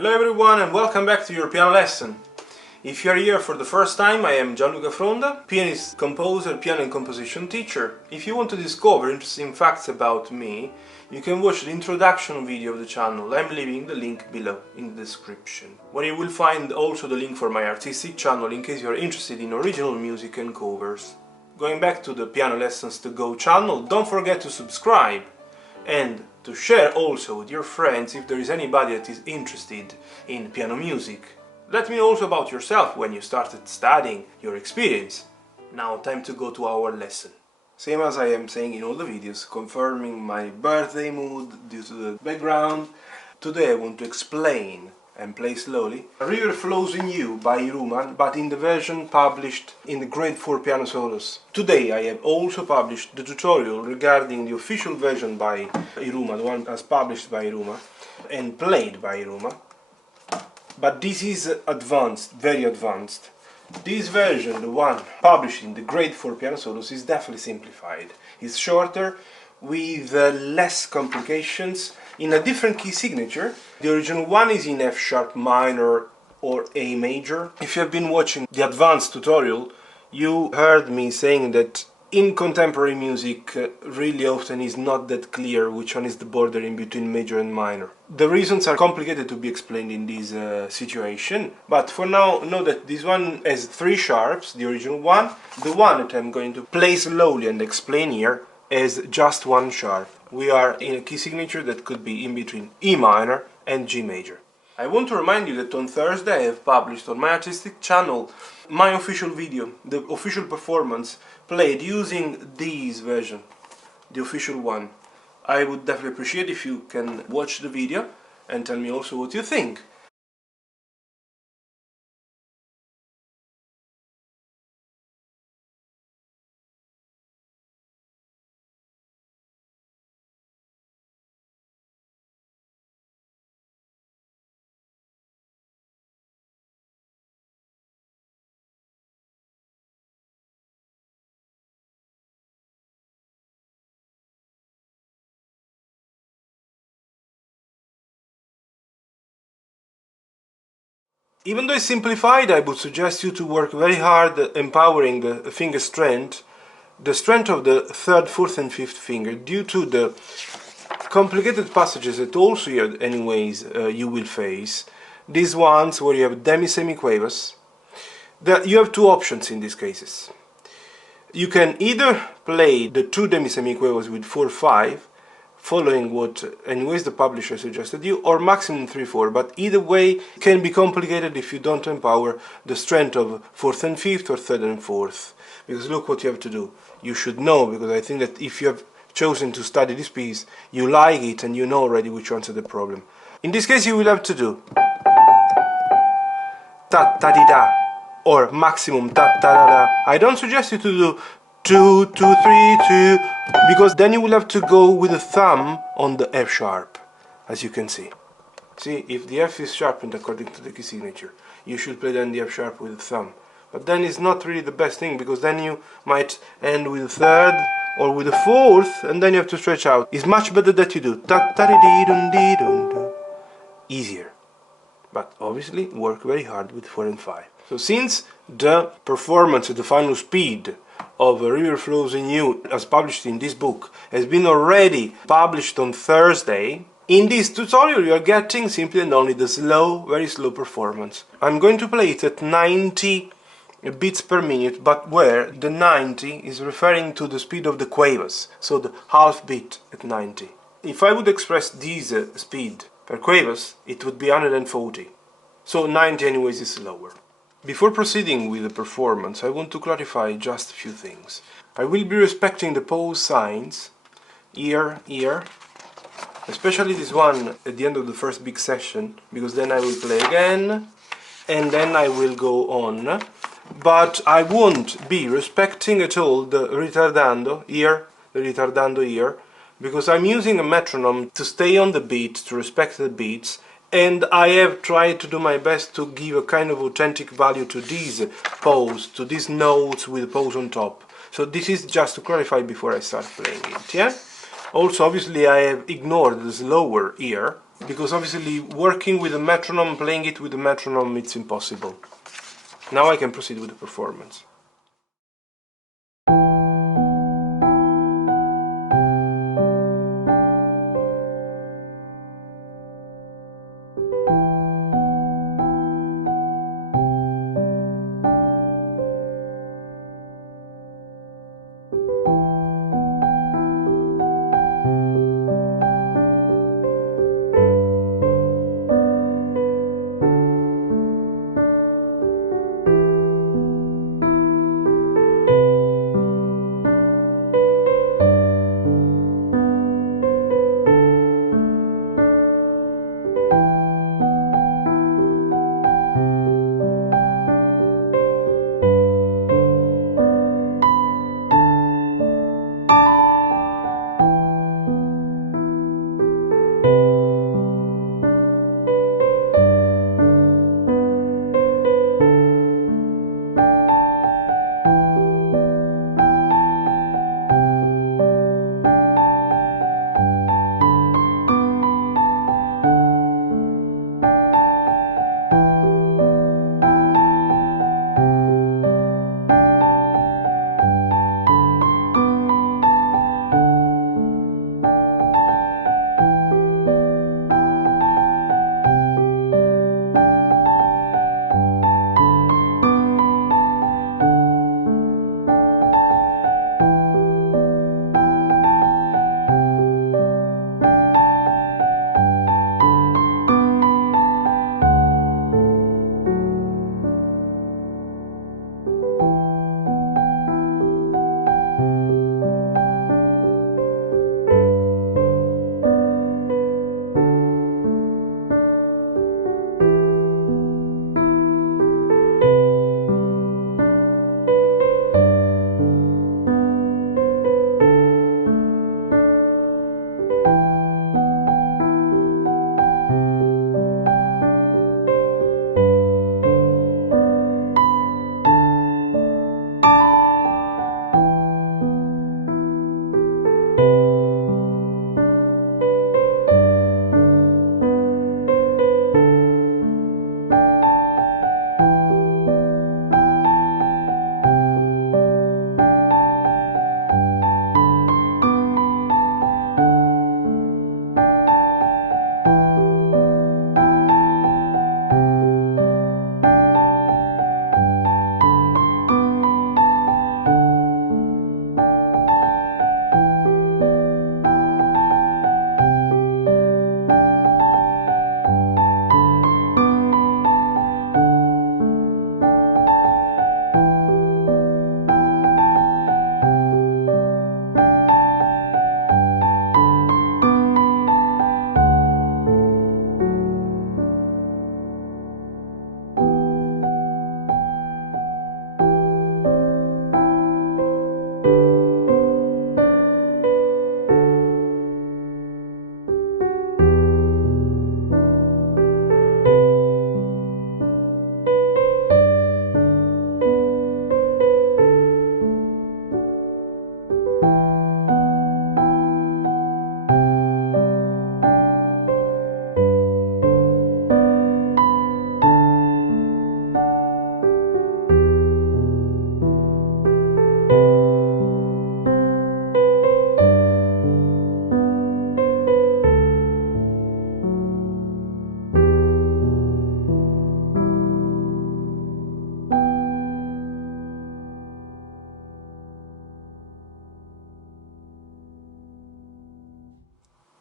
Hello everyone and welcome back to your piano lesson. If you are here for the first time, I am Gianluca Fronda, pianist, composer, piano and composition teacher. If you want to discover interesting facts about me, you can watch the introduction video of the channel. I'm leaving the link below in the description, where you will find also the link for my artistic channel in case you are interested in original music and covers. Going back to the Piano Lessons to Go channel, don't forget to subscribe and to share also with your friends if there is anybody that is interested in piano music. Let me know also about yourself when you started studying, your experience. Now time to go to our lesson. Same as I am saying in all the videos, confirming my birthday mood due to the background. Today I want to explain and play slowly A River Flows in You by Yiruma, but in the version published in the Grade 4 Piano Solos. Today I have also published the tutorial regarding the official version by Yiruma, the one as published by Yiruma and played by Yiruma. But this is advanced, very advanced. This version, the one published in the Grade 4 Piano Solos, is definitely simplified. It's shorter, with less complications, in a different key signature. The original one is in F sharp minor or A major. If you have been watching the advanced tutorial, you heard me saying that in contemporary music really often is not that clear which one is the border in between major and minor. The reasons are complicated to be explained in this situation, but for now know that this one has 3 sharps, the original one. The one that I'm going to play slowly and explain here has just 1 sharp. We are in a key signature that could be in between E minor and G major. I want to remind you that on Thursday I have published on my artistic channel my official video, the official performance played using this version, the official one. I would definitely appreciate if you can watch the video and tell me also what you think. Even though it's simplified, I would suggest you to work very hard empowering the finger strength, the strength of the 3rd, 4th and 5th finger, due to the complicated passages that also here anyways you will face. These ones where you have demi-semiquavers. You have 2 options in these cases. You can either play the 2 demi-semiquavers with 4-5, following what anyways the publisher suggested you, or maximum 3-4, but either way can be complicated if you don't empower the strength of 4th and 5th or 3rd and 4th. Because look what you have to do. You should know, because I think that if you have chosen to study this piece, you like it and you know already which ones are the problem. In this case you will have to do ta-ta-di-da or maximum ta-ta-da-da. I don't suggest you to do 2, 2, 3, 2, because then you will have to go with the thumb on the F sharp, as you can see. See, if the F is sharpened according to the key signature, you should play then the F sharp with the thumb. But then it's not really the best thing, because then you might end with the 3rd or with the 4th, and then you have to stretch out. It's much better that you do ta-ta-di-dee-dun-dee-dun-dun. Easier. But obviously work very hard with 4 and 5. So since the performance at the final speed of A River Flows in You, as published in this book, has been already published on Thursday, in this tutorial you are getting simply and only the slow, very slow performance. I'm going to play it at 90 beats per minute, but where the 90 is referring to the speed of the quavers, so the half beat at 90. If I would express this speed per quavers, it would be 140. So 90 anyways is slower. Before proceeding with the performance, I want to clarify just a few things. I will be respecting the pause signs, here, especially this one at the end of the first big session, because then I will play again, and then I will go on. But I won't be respecting at all the ritardando here, because I'm using a metronome to stay on the beat, to respect the beats, and I have tried to do my best to give a kind of authentic value to these pause, to these notes with pause on top. So this is just to clarify before I start playing it, yeah? Also, obviously, I have ignored the slower here, because obviously working with a metronome, playing it with a metronome, it's impossible. Now I can proceed with the performance.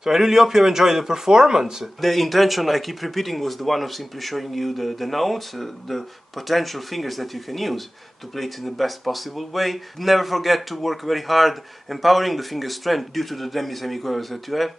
So I really hope you have enjoyed the performance. The intention, I keep repeating, was the one of simply showing you the notes, the potential fingers that you can use to play it in the best possible way. Never forget to work very hard empowering the finger strength due to the demi-semiquavers that you have.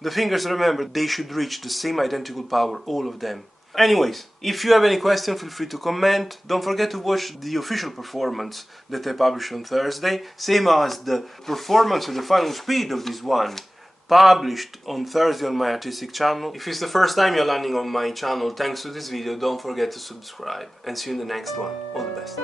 The fingers, remember, they should reach the same identical power, all of them. Anyways, if you have any question, feel free to comment. Don't forget to watch the official performance that I published on Thursday, same as the performance of the final speed of this one, published on Thursday on my artistic channel. If it's the first time you're landing on my channel thanks to this video, don't forget to subscribe, and see you in the next one. All the best.